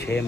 6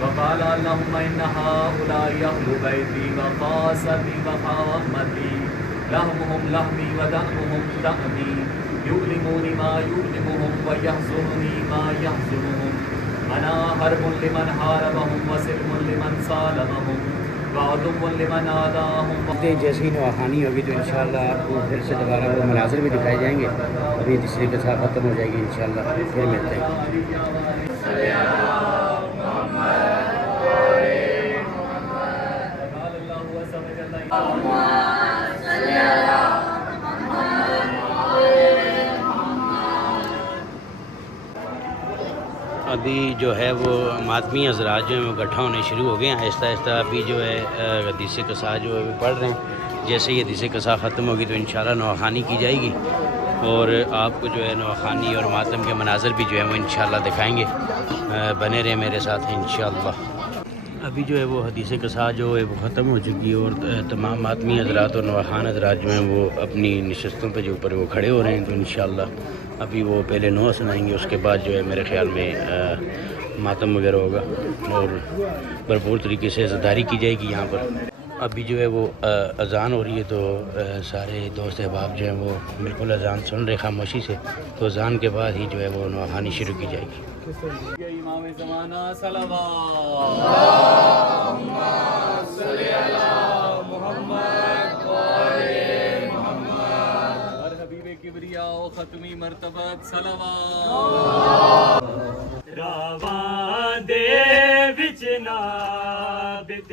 وقال اللهم إن هؤلاء أهل بيتي وخاصتي وخامتي لحمهم لحمي ودمهم دمي يؤلموني ما يؤلمهم ويحزنني ما يحزنهم أنا حرب لمن حاربهم وسلم لمن سالمهم وعدو لمن آذاهم. جیسے ہی نواخانی ہوگی تو انشاءاللہ آپ کو پھر سے دوبارہ وہ مناظر بھی دکھائے جائیں گے. ابھی تیسری کتھا ختم ہو جائے گی انشاءاللہ، پھر ملتے ہیں. ابھی جو ہے وہ ماتمی حضرات جو ہیں وہ اکٹھا ہونے شروع ہو گئے ہیں آہستہ آہستہ. ابھی جو ہے حدیث قصا جو ہے وہ پڑھ رہے ہیں. جیسے ہی حدیث قصا ختم ہوگی تو انشاءاللہ نواخانی کی جائے گی، اور آپ کو جو ہے نواخانی اور ماتم کے مناظر بھی جو ہے وہ انشاءاللہ دکھائیں گے. بنے رہیں میرے ساتھ انشاءاللہ. ابھی جو ہے وہ حدیث قصا جو ہے وہ ختم ہو چکی ہے، اور تمام ماتمی حضرات اور نواخان حضرات جو ہیں وہ اپنی نشستوں پہ جو اوپر وہ کھڑے ہو رہے ہیں. تو انشاءاللہ ابھی وہ پہلے نوح سنائیں گے، اس کے بعد جو ہے میرے خیال میں ماتم وغیرہ ہوگا، اور بھرپور طریقے سے عزاداری کی جائے گی یہاں پر. ابھی جو ہے وہ اذان ہو رہی ہے، تو سارے دوست احباب جو ہیں وہ بالکل اذان سن رہے خاموشی سے. تو اذان کے بعد ہی جو ہے وہ نواخانی شروع کی جائے گی. امام زمانہ صلوات صلی علی محمد اور حبیب کبریا و ختمی مرتبت صلوات. راواں دے وچ نابد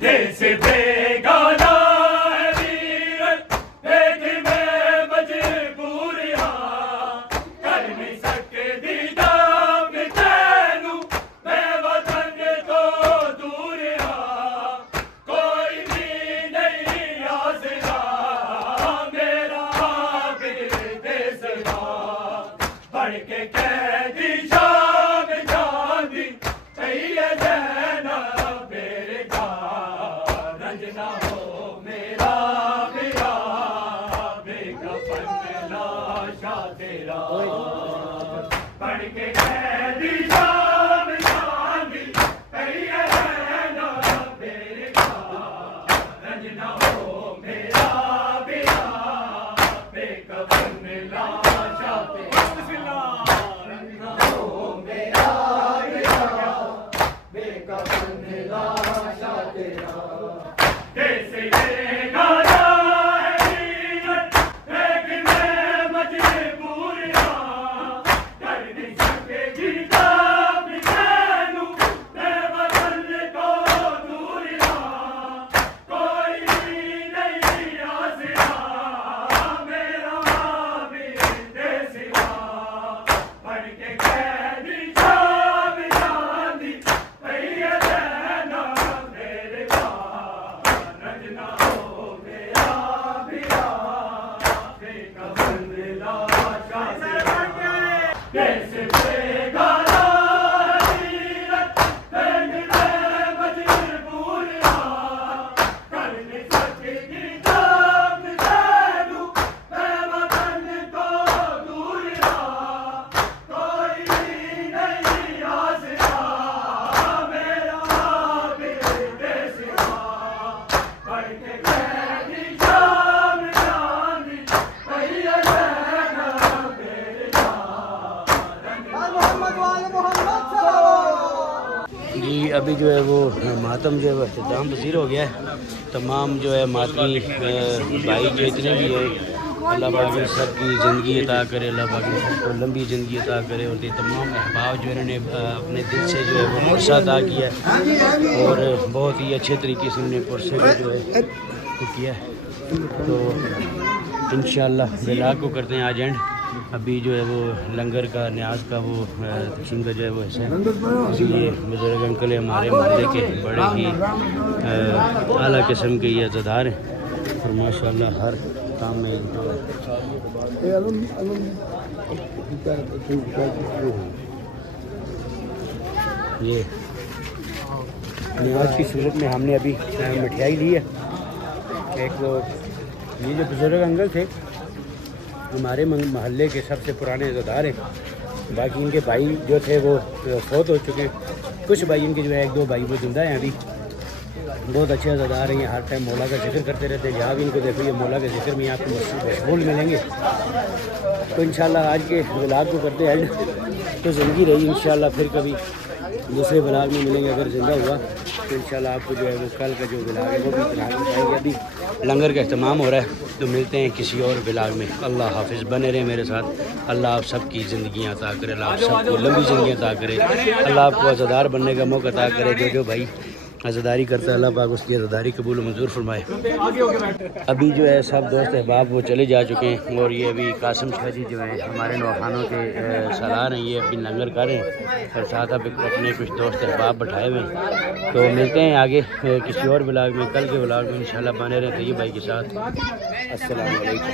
دیس بیگانہ ہے ویرت لیکن میں مجبور ہاں کر نہیں سکتی دام تینوں میں وطن تو دور ہاں کوئی بھی نہیں آسرا میرا عابد سوا بڑھ کے قیدی شام چاندی چاہیے جینا میرے کا رنجنا ہو میرا میرا بے کفن لاشا تیرا بڑھ کے قیدی شام چاندی چاہیے جینا میرے کا رنجنا ہو میرا میرا بے کفن لاشا تیرا بسم اللہ رنجنا ہو میرا جیسے یہ گانا ہے ویرت لیکن میں مجبور ہاں کر نہیں سکتی دام تینوں میں وطن تو دور ہاں کوئی بھی نہیں آسرا میرا عابد سوا بڑھ کے قیدی شام چاندی چاہیے جینا میرے کا رنجنا ہو میرا میرا بے کفن لاشا تیرا کیسے بیگانہ ویرت لیکن میں مجبور ہاں کر نہیں سکتی دام تینوں میں وطن تو دور ہاں کوئی بھی نہیں آسرا میرا عابد سوا بڑھ کے قیدی شام چاندی چاہیے جینا میرے کا جی ابھی جو ہے وہ ماتم جو ہے وہ اختتام پذیر ہو گیا ہے. تمام جو ہے ماتمی بھائی جو اتنے بھی ہیں اللہ پاک ان سب کی زندگی عطا کرے, اللہ پاک ان سب کو لمبی زندگی عطا کرے, اور یہ تمام احباب جو انہوں نے اپنے دل سے جو ہے وہ پرسہ عطا کیا ہے اور بہت ہی اچھے طریقے سے انہوں نے پرسے کو جو ہے وہ کیا ہے. تو انشاءاللہ ولاگ کو کرتے ہیں آج اینڈ. ابھی جو ہے وہ لنگر کا نیاز کا وہ تقسیم کا جو ہے وہ حصہ ہے. اس لیے بزرگ انکل ہمارے محلے کے بڑے ہی اعلیٰ قسم کے یہ عزادار ہیں اور ماشاءاللہ ہر کام میں جو یہ نیاز کی صورت میں ہم نے ابھی مٹھائی لی ہے. ایک وہ یہ جو بزرگ انکل تھے ہمارے محلے کے سب سے پرانے عزادار ہیں. باقی ان کے بھائی جو تھے وہ فوت ہو چکے ہیں. کچھ بھائی ان کے جو ہے ایک دو بھائی وہ زندہ ہیں ابھی. بہت اچھے عزادار ہیں, ہر ٹائم مولا کا ذکر کرتے رہتے ہیں. جہاں بھی ان کو دیکھو یہ مولا کے ذکر میں آپ کو مشغول ملیں گے. تو انشاءاللہ آج کے ولاگ کو کرتے ہیں تو زندگی رہی. انشاءاللہ پھر کبھی دوسرے ولاگ میں ملیں گے. اگر زندہ ہوا تو انشاءاللہ آپ کو جو ہے وہ کل کا جو ولاگ ہے وہ بھی بنا کے بتائیں گے. ابھی لنگر کا اہتمام ہو رہا ہے تو ملتے ہیں کسی اور ولاگ میں. اللہ حافظ, بنے رہے میرے ساتھ. اللہ آپ سب کی زندگیاں عطا کرے, اللہ آپ سب کو لمبی زندگی عطا کرے, اللہ آپ کو عزادار بننے کا موقع عطا کرے. جو بھائی عزاداری کرتا ہے اللہ پاک اس کی عزاداری قبول و منظور فرمائے. ابھی جو ہے سب دوست احباب وہ چلے جا چکے ہیں اور یہ ابھی قاسم شاہ جی جو ہیں ہمارے نوخانوں کے سالار ہیں, یہ ابھی لنگر کر رہے ہیں اور ساتھ اب اپنے کچھ دوست احباب بٹھائے ہوئے ہیں. تو ملتے ہیں آگے کسی اور ولاگ میں, کل کے ولاگ میں انشاءاللہ. بنے رہے طیب بھائی کے ساتھ. السلام علیکم.